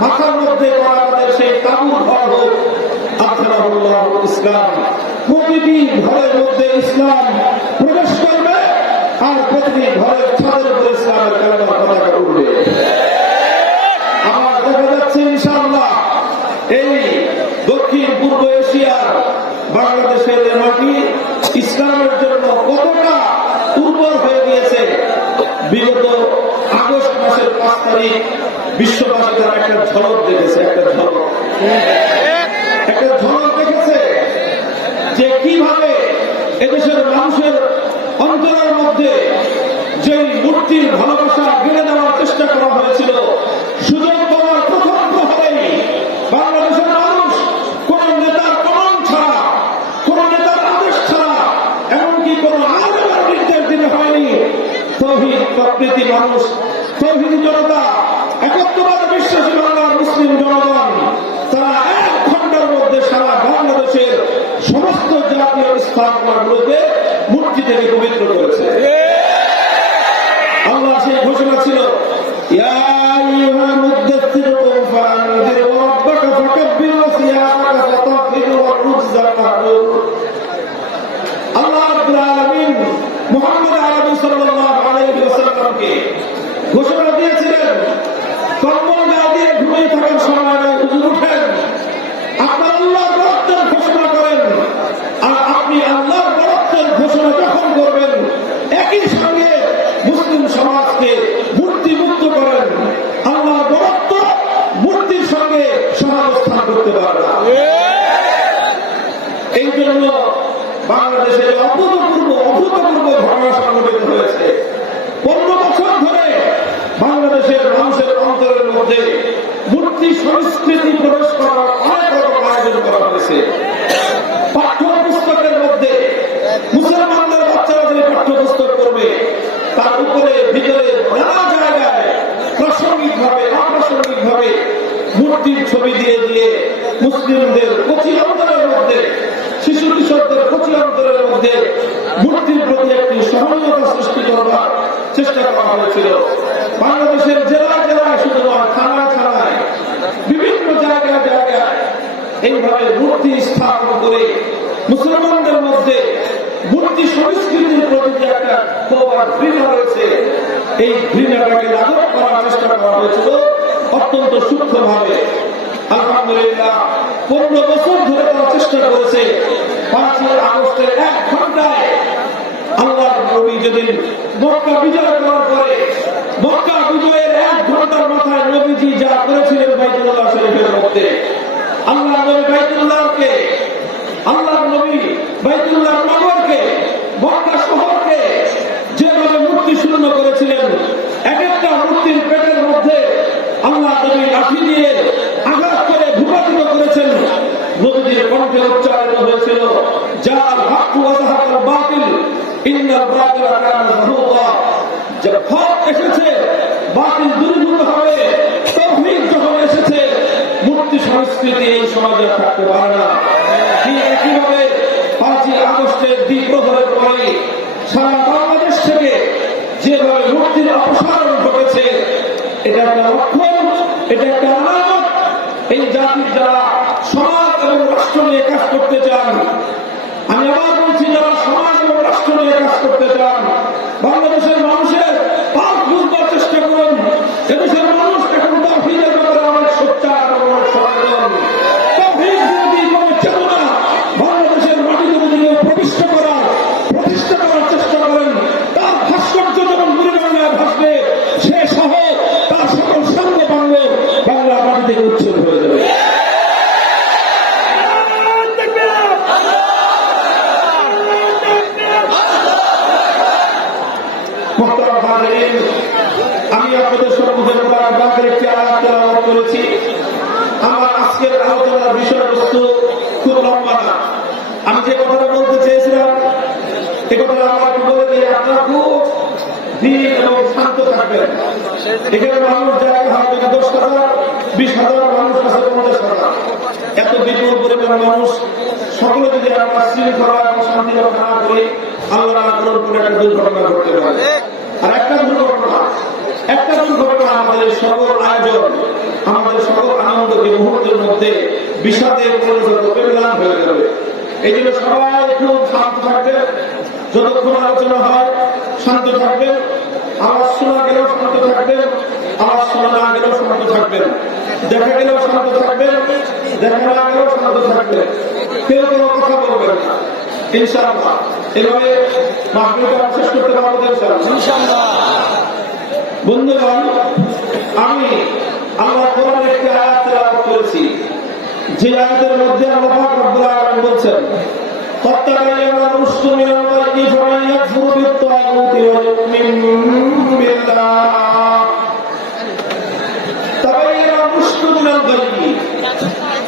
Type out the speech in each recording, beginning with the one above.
মাথার মধ্যে সেই তাবুর ঘর হোক, আখরাহুল্লাহ ইসলাম। প্রতিটি ঘরের মধ্যে ইসলাম প্রবেশ করবে আর প্রতিটি ঘরের ছাদের উপরে ইসলামের কালেমা পতাকা উঠবে আমার দেখা যাচ্ছে ইনশাআল্লাহ এই দক্ষিণ পূর্ব এশিয়ার বাংলাদেশের মাটি ইসলামের জন্য কতটা উর্বর হয়ে গিয়েছে বিগত আগস্ট মাসের পাঁচ তারিখ বিশ্ববাসী তারা একটা ঝলক দেখেছে, একটা ঝলক। একটা ঝলক দেখেছে যে কীভাবে এদেশের মানুষের অন্তরের মধ্যে যে মূর্তির ভালোবাসা গেড়ে দেওয়ার চেষ্টা করা হয়েছিল সুযোগ পাওয়ার প্রথম প্রহরেই বাংলাদেশের মানুষ কোন নেতার কমন ছাড়া কোন নেতার আদেশ ছাড়া এমনকি কোন আন্দোলন নির্দেশ দিতে হয়নি তৌহিদ প্রকৃতি মানুষ তৌহিদ জনতা একত্রবাদ বিশ্বাসী বাংলার মুসলিম জনগণ তারা এক ঘণ্টার মধ্যে সারা বাংলাদেশের সমস্ত জাতীয় স্থাপনাগুলোকে মূর্তি থেকে পবিত্র করেছে আল্লাহ সেই ঘোষণা ছিল ইয়া আইয়ুহাল মুদ্দাথির কুম ফাআনজির ওয়া রাব্বাকা ফাকাব্বির ওয়া সিয়ামাকা ফাতাহহির ওয়া রুজা ফাহজুর আল্লাহ রাব্বুল আলামিন মুহাম্মদ আরবি সাল্লাল্লাহু আলাইহি ওয়াসাল্লামকে ঘোষণা দিয়েছিলেন, কম্বল গায়ে দিয়ে ঘুমিয়ে থাকার সময় উঠেন আপনার আল্লাহ বরত্বের ঘোষণা করেন আর আপনি আল্লাহ বরত্বের যখন করবেন, একই সঙ্গে মুসলিম সমাজকে মূর্তি করেন। আল্লাহ বরত্ব মূর্তির সঙ্গে সমাবস্থান করতে পারবে এই জন্য বাংলাদেশে অভূতপূর্ব অভূতপূর্ব ঘটনা সংঘটিত হয়েছে পনেরো বছর ধরে বাংলাদেশের মানুষের অন্তরের মধ্যে মূর্তি সংস্কৃতি প্রবেশ করার অনেক রকম আয়োজন করা হয়েছে পাঠ্য পুস্তকের মধ্যে মুসলমানদের বাচ্চারা যে পাঠ্যপুস্তক করবে তার উপরে ভিতরে নানা জায়গায় প্রাসঙ্গিক ভাবে অপ্রাসঙ্গিক ভাবে মূর্তির ছবি দিয়ে দিয়ে মুসলিমদের কচি অন্তরের মধ্যে শিশু কিশোরদের কচি অন্তরের মধ্যে মূর্তির প্রতি একটি সহনীয়তা সৃষ্টি করবার চেষ্টা করা হয়েছিল বাংলাদেশের জেলায় জেলায় শুধু নয় থানায় থানায় বিভিন্ন জায়গায় জায়গায় এইভাবে মূর্তি স্থাপন করে মুসলমানদের মধ্যে মূর্তি সংস্কৃতির প্রতি একটা ক্ষোভ ঘৃণা রয়েছে, এই ঘৃণাটাকে লাঘব করার চেষ্টা করা হয়েছিল অত্যন্ত সূক্ষ্মভাবে। আলহামদুলিল্লাহ, পনেরো বছর ধরে তারা চেষ্টা করেছে। পাঁচই আগস্টের এক ঘন্টায় আল্লাহ নবী যেদিন মক্কা বিজয় করার পরে, মক্কা বিজয়ের এক ঘণ্টার মাথায় নবীজি যা করেছিলেন বাইতুল্লাহ শরীফের মধ্যে আল্লাহ নবী বাইতুল্লাহকে, আল্লাহ নবী বাইতুল্লাহ নগরকে, মক্কা শহরকে যেভাবে মূর্তি শূন্য করেছিলেন এক একটা মূর্তির পেটের মধ্যে আল্লাহ নবী লাঠি দিয়ে আঘাত করে ভূপাতিত করেছেন। নবীজির কণ্ঠে উচ্চারিত হয়েছিল যার হাক্কু ওয়াজাহাকাল বাতিল, ইন্নাল বাতিলা কানা যাহুকা যে হক এসেছে, বাতিল দূরীভূত হবে তৌহিদ যখন এসেছে মূর্তি সংস্কৃতি এই সমাজে থাকতে পারে না। ঠিক একইভাবে পাঁচই আগস্টের দ্বিপ্রহরের পরে সারা বাংলাদেশ থেকে যেভাবে মূর্তির অপসারণ ঘটেছে, এটা একটা লক্ষণ, এটা একটা আলামত। এই জাতির যারা সমাজ এবং রাষ্ট্র নিয়ে কাজ করতে চান, আমি আবার বলছি, যারা সমাজ এবং রাষ্ট্র নিয়ে কাজ করতে চান বাংলাদেশের মানুষের পাপ বুঝবার চেষ্টা করুন এদেশের মানুষ এখন তাফিদের ব্যাপারে অনেক সোচ্চার এবং অনেক সচেতন তাফিদ বিরোধী কোন চেতনা বাংলাদেশের মাটিতে যদি কেউ প্রতিষ্ঠা করার প্রতিষ্ঠা করার চেষ্টা করেন তার ভাস্কর্য যখন মুড়ি বাংলায় ভাসবে সে সহ তার সকল সঙ্গ বাংলা বাংলা মাটি থেকে উচ্ছেদ হয়ে যাবে মোহতারাম হাজিরিন, আমি আপনাদের সম্মুখে কোরআন পাকের একটি আয়াত তেলাওয়াত করেছি এখানে মানুষ বিশ হাজার মানুষ এত বিপুল মানুষ, সকলে যদি আমরা শৃঙ্খলা এবং শান্তি রক্ষা একটা দুর্ঘটনা ঘটতে পারে। আর একটা দুর্ঘটনা একটা দুর্ঘটনা আমাদের সকল আয়োজন, আমাদের সকল আনন্দকে মুহূর্তের বিষাদে পরিণত যাবে এই জন্য সবাই একটু শান্ত থাকবে যতক্ষণ আলোচনা হয়, শান্ত থাকবেন, আওয়াজ শোনা গেলেও শান্ত থাকবেন। আওয়াজ শোনা না গেলেও শান্ত থাকবেন দেখা গেলেও শান্ত থাকবেন দেখা না গেলেও শান্ত থাকবেন কেউ কোনো কথা বলবেন না ইনশাআল্লাহ এভাবে মাহফিলটা শেষ করতে পারবো তো ইনশাআল্লাহ বন্ধুগণ আমি আল্লাহ কোরআন একটি আয়াত তেলাওয়াত করেছি যে আয়াতের মধ্যে আল্লাহ পাক রব্বুল আলামিন বলছেন فَاتَّبَيَّنَ الرُّشْدُ مِنَ الْغَيِّ فَمَن يَكْفُرْ بِالطَّاغُوتِ وَيُؤْمِن بِاللَّهِ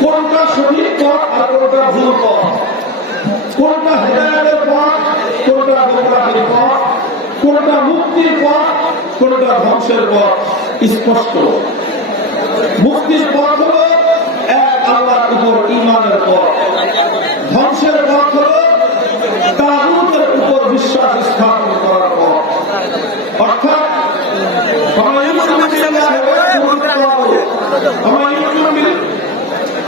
কোনটা সঠিক পথ আর কোনটা ভুল পথ? কোনটা হেদায়তের পথ, কোনটা গোমরাহের পথ, কোনটা মুক্তির পথ, কোনটা ধ্বংসের পথ? স্পষ্ট। মুক্তির পথ হলো এক আল্লাহর উপর ইমানের পথ। ধ্বংসের পথ হলো তাগুতের উপর বিশ্বাস স্থাপন করার পথ। অর্থাৎ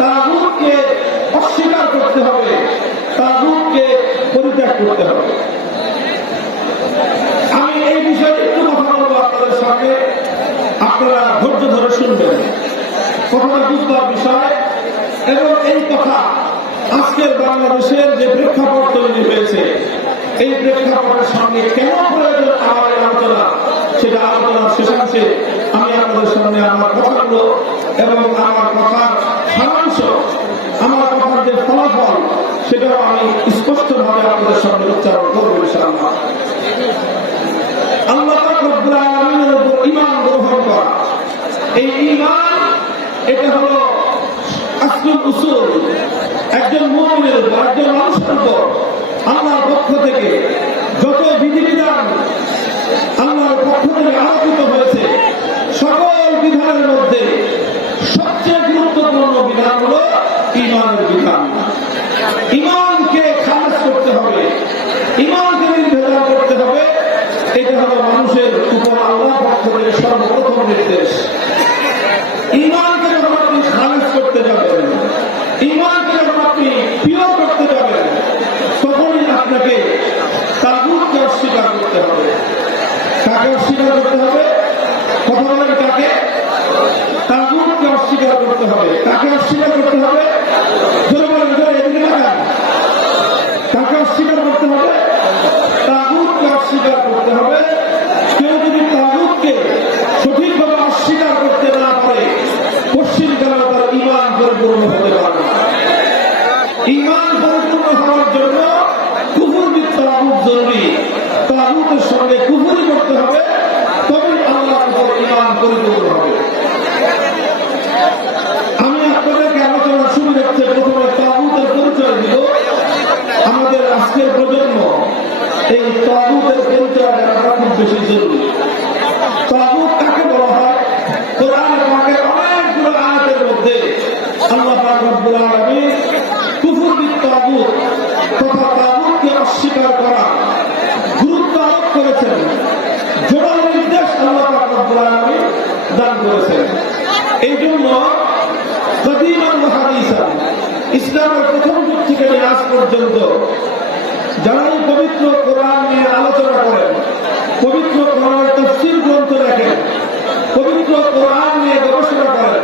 তাগুতকে অস্বীকার করতে হবে তাগুতকে পরিত্যাগ করতে হবে। আমি এই বিষয়ে একটু কথা বলব আপনাদের সঙ্গে আপনারা ধৈর্য ধরে শুনবেন। কথাটা বুঝবার বিষয়। এবং এই কথা আজকের বাংলাদেশের যে প্রেক্ষাপট তৈরি হয়েছে, এই প্রেক্ষাপটের সঙ্গে কেন প্রয়োজন আমার আলোচনা? সেটা আলোচনার শেষাংশে আমি আপনাদের সামনে আমার কথাগুলো এবং আমার কথার সারাংশ, আমার কথার যে ফলাফল, সেটাও আমি স্পষ্টভাবে আপনাদের সামনে উচ্চারণ করব ইনশাআল্লাহ। আল্লাহ আল্লাহর পক্ষ থেকে যত বিধিবিধান আল্লাহর পক্ষ থেকে আলোচিত হয়েছে, সকল বিধানের মধ্যে গুরুত্বপূর্ণ বিধান হলো ইমানের বিধান। পরিপূর্ণ হতে পারে ইমান পরিপূর্ণ হওয়ার জন্য কুকুর মিথ্যা জরুরি। তাগুতের সঙ্গে কুকুরি করতে হবে তবে আল্লাহর উপর ইমান পরিপূর্ণ হবে। আমি আপনাদেরকে আলোচনা শুরু করতে প্রথমে তাগুতের পরিচয় দিব। আমাদের আজকের প্রজন্ম, এই তাগুতের পরিচয় রাখা খুব বেশি জরুরি। রব্বুল আলমী দান করেছেন। এই ইসলামের প্রথম যুগ থেকে আজ পর্যন্ত যারা পবিত্র কোরআন নিয়ে আলোচনা করেন, পবিত্র কোরআন তফসিল গ্রন্থ লেখেন, পবিত্র কোরআন নিয়ে গবেষণা করেন,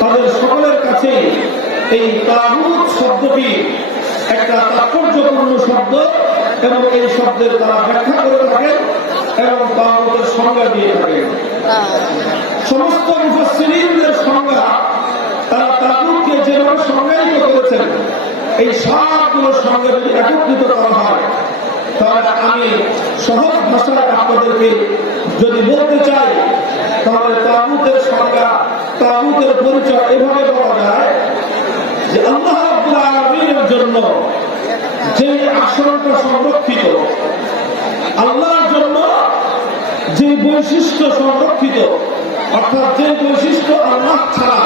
তাদের সকলের কাছেই এই তাগুত শব্দটি একটা তাৎপর্যপূর্ণ শব্দ এবং এই শব্দের তারা ব্যাখ্যা করে থাকেন এবং তাগুতের সংজ্ঞা দিয়ে থাকেন সমস্ত মুফাসসিরিনদের সংজ্ঞা, তারা তাগুতকে যেভাবে সংজ্ঞায়িত করেছেন, এই সবগুলো সংজ্ঞা যদি একত্রিত করা হয়, তাহলে আমি সহজ ভাষায় আপনাদেরকে যদি বলতে চাই, তাহলে তাগুতের সংজ্ঞা, তাগুতের পরিচয় এভাবে বলা যায় যে আল্লাহ আলামিনের জন্য যে আসনটা সংরক্ষিত, আল্লাহর জন্য যে বৈশিষ্ট্য সংরক্ষিত, অর্থাৎ যে বৈশিষ্ট্য আল্লাহ ছাড়া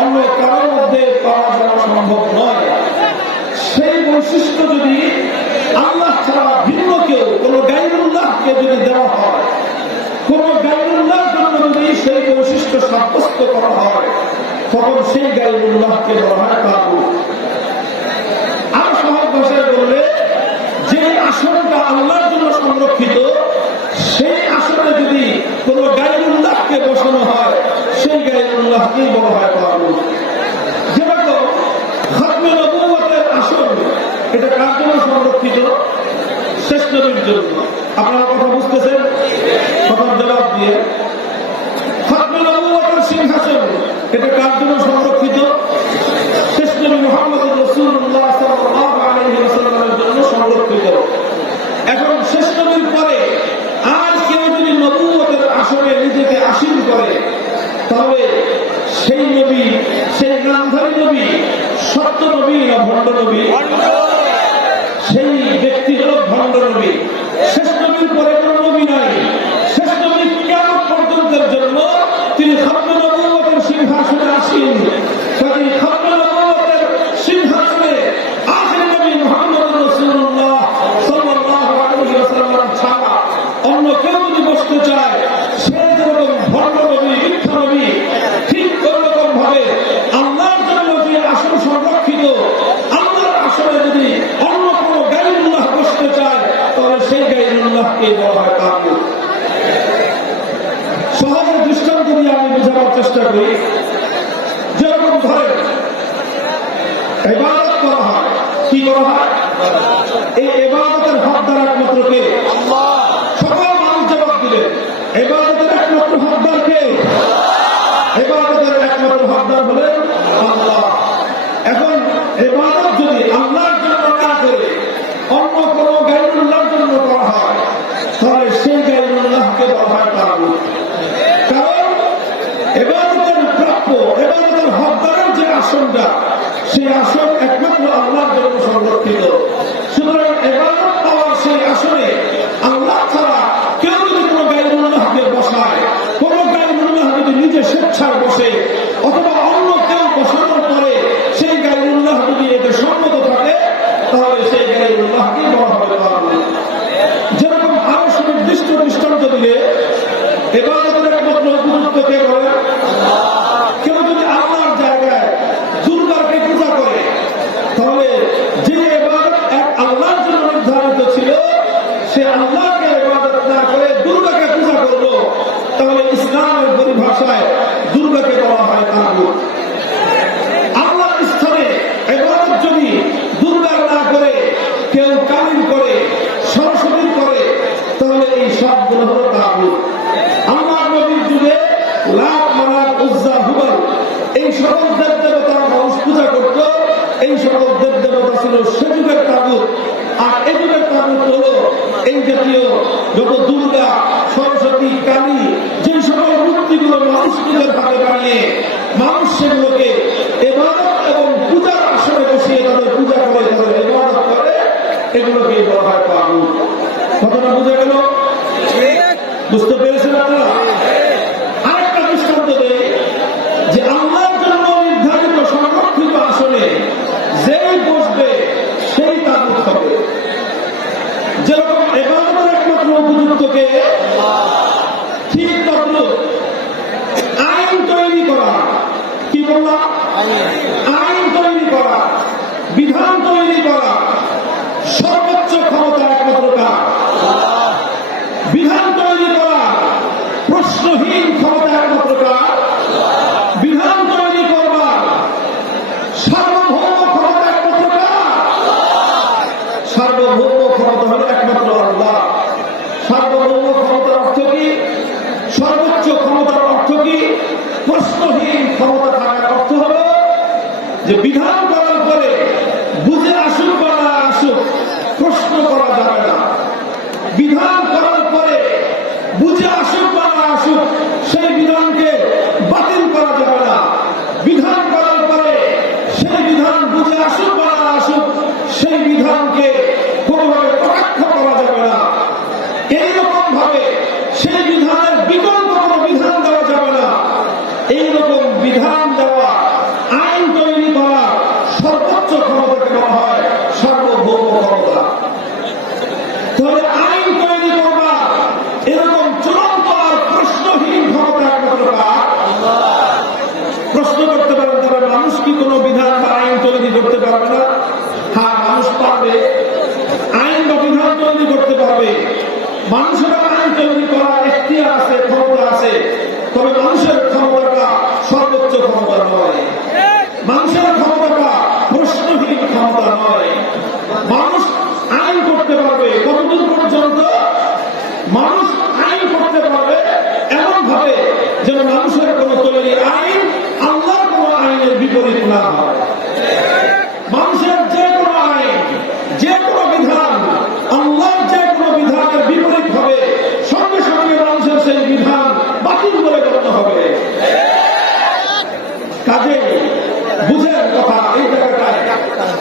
অন্য কারোর মধ্যে পাওয়া যাওয়া সম্ভব নয়। সেই বৈশিষ্ট্য যদি আল্লাহ ছাড়া ভিন্ন কেউ, কোন গাইরুল্লাহকে যদি দেওয়া হয়, কোন গাইরুল্লাহ জন্য যদি সেই বৈশিষ্ট্য সাব্যস্ত করা হয় তখন সেই গাইরুল্লাহকে বলা হয় আর সহজ ভাষায় বললে, যে আসনটা আল্লাহর জন্য সংরক্ষিত, সেই আসনে যদি কোন গাইরুল্লাহকে বসানো হয়, সেই গাইরুল্লাহকেই বলা হয় নবুয়তের আসন, এটা সংরক্ষিত? শেষ আপনারা কথা বুঝতেছেন? কথার জবাব দিয়ে খতমে নবুয়তের সিংহাসন এটা কার জন্য সংরক্ষিত? শেষ নবী মোহাম্মদ রসুল্লাহ এখন শেষ পরে আর যদি নবুয়তের আসনে নিজেকে তবে সেই নবী, সেই নামধারী নবী, সত্য নবী না ভণ্ড নবী? সেই ব্যক্তি ভণ্ড নবী। শেষ পরে কোন নবী নাই। শেষ নবী জন্য তিনি খত্ম নবুয়তের সিংহাসনে আসীন কাজে খত্ম নবুয়তের সিংহাসনে আখের নবী মোহাম্মদ রাসূলুল্লাহ সাল্লাল্লাহু আলাইহি ওয়াসাল্লাম ছাড়া অন্য কেউ যদি বসতে চায় সে যেরকম ভণ্ড নবী মিথ্যা নবী ঠিক ওরকম ভাবে আল্লাহর জন্য যে আসন সংরক্ষিত আল্লাহর আসনে যদি অন্য কোনো গাইরুল্লাহ বসতে চায় তাহলে সেই গাইরুল্লাহকে বলা হয় কাবু সহজে দৃষ্টান্ত দিয়ে আমি বোঝাবার চেষ্টা করি যেরকম ধরেন এবাদত করা হয় কি করা হয় এই এবাদতের হকদার একমাত্র সকল মানুষ জবাব দিলেন। এবাদতের একমাত্র হকদার কে? এবাদতের একমাত্র হকদার হলেন আল্লাহ। এখন অন্য কোনো গাইরুল্লাহর জন্য করা হয় সেই গাইরুল্লাহকে বলা হয় তাগুত। কারণ এবাদতের প্রাপ্য যে আসনটা, সেই আসন নিজে স্বেচ্ছায় বসে বুঝতে পেরেছেন আপনারা আরেকটা দৃষ্টান্ত যে আল্লাহর জন্য নির্ধারিত সংরক্ষিত আসনে যেই বসবে, সেই তাগুত হবে। যেরকম এবারের একমাত্র উপযুক্তকে ঠিক তখন আইন তৈরি করা। কি বললাম?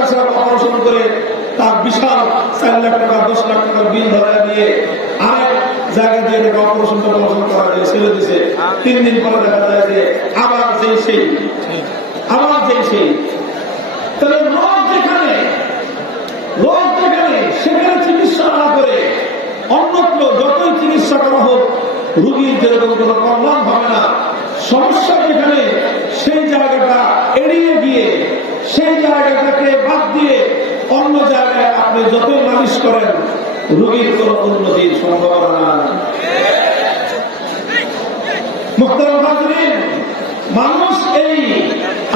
ডাক্তার করে তার বিশাল চার লাখ টাকা, দশ লাখ টাকার বিল ধরা দিয়ে আরেক রোগ যেখানে সেখানে চিকিৎসা না করে অন্যত্র যতই চিকিৎসা করা হোক, রুগীর যেরকম কোনো কল্যাণ হবে না। সমস্যা যেখানে, সেই জায়গাটা এড়িয়ে গিয়ে সেই জায়গাটাকে বাদ দিয়ে অন্য জায়গায় আপনি যতই মালিশ করেন, রুগীর কোন উন্নতির সম্ভাবনা মানুষ এই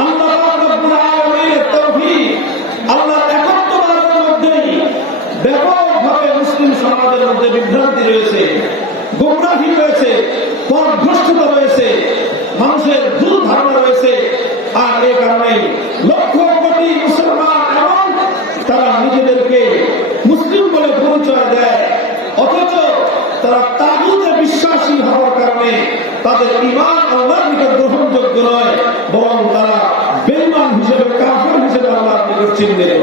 আল্লাহ মধ্যেই ব্যাপকভাবে মুসলিম সমাজের মধ্যে বিভ্রান্তি রয়েছে, মানুষের ভুল ধারণা রয়েছে আর এ কারণে লক্ষ কোটি মুসলমান এবং তারা নিজেদেরকে মুসলিম বলে পরিচয় দেয়। অথচ তারা তাগুতে বিশ্বাসী হওয়ার কারণে তাদের ইমান আল্লাহর নিকট গ্রহণযোগ্য নয়, বরং তারা বেইমান হিসেবে কাফের হিসেবে আল্লাহর নিকট চিহ্নিত।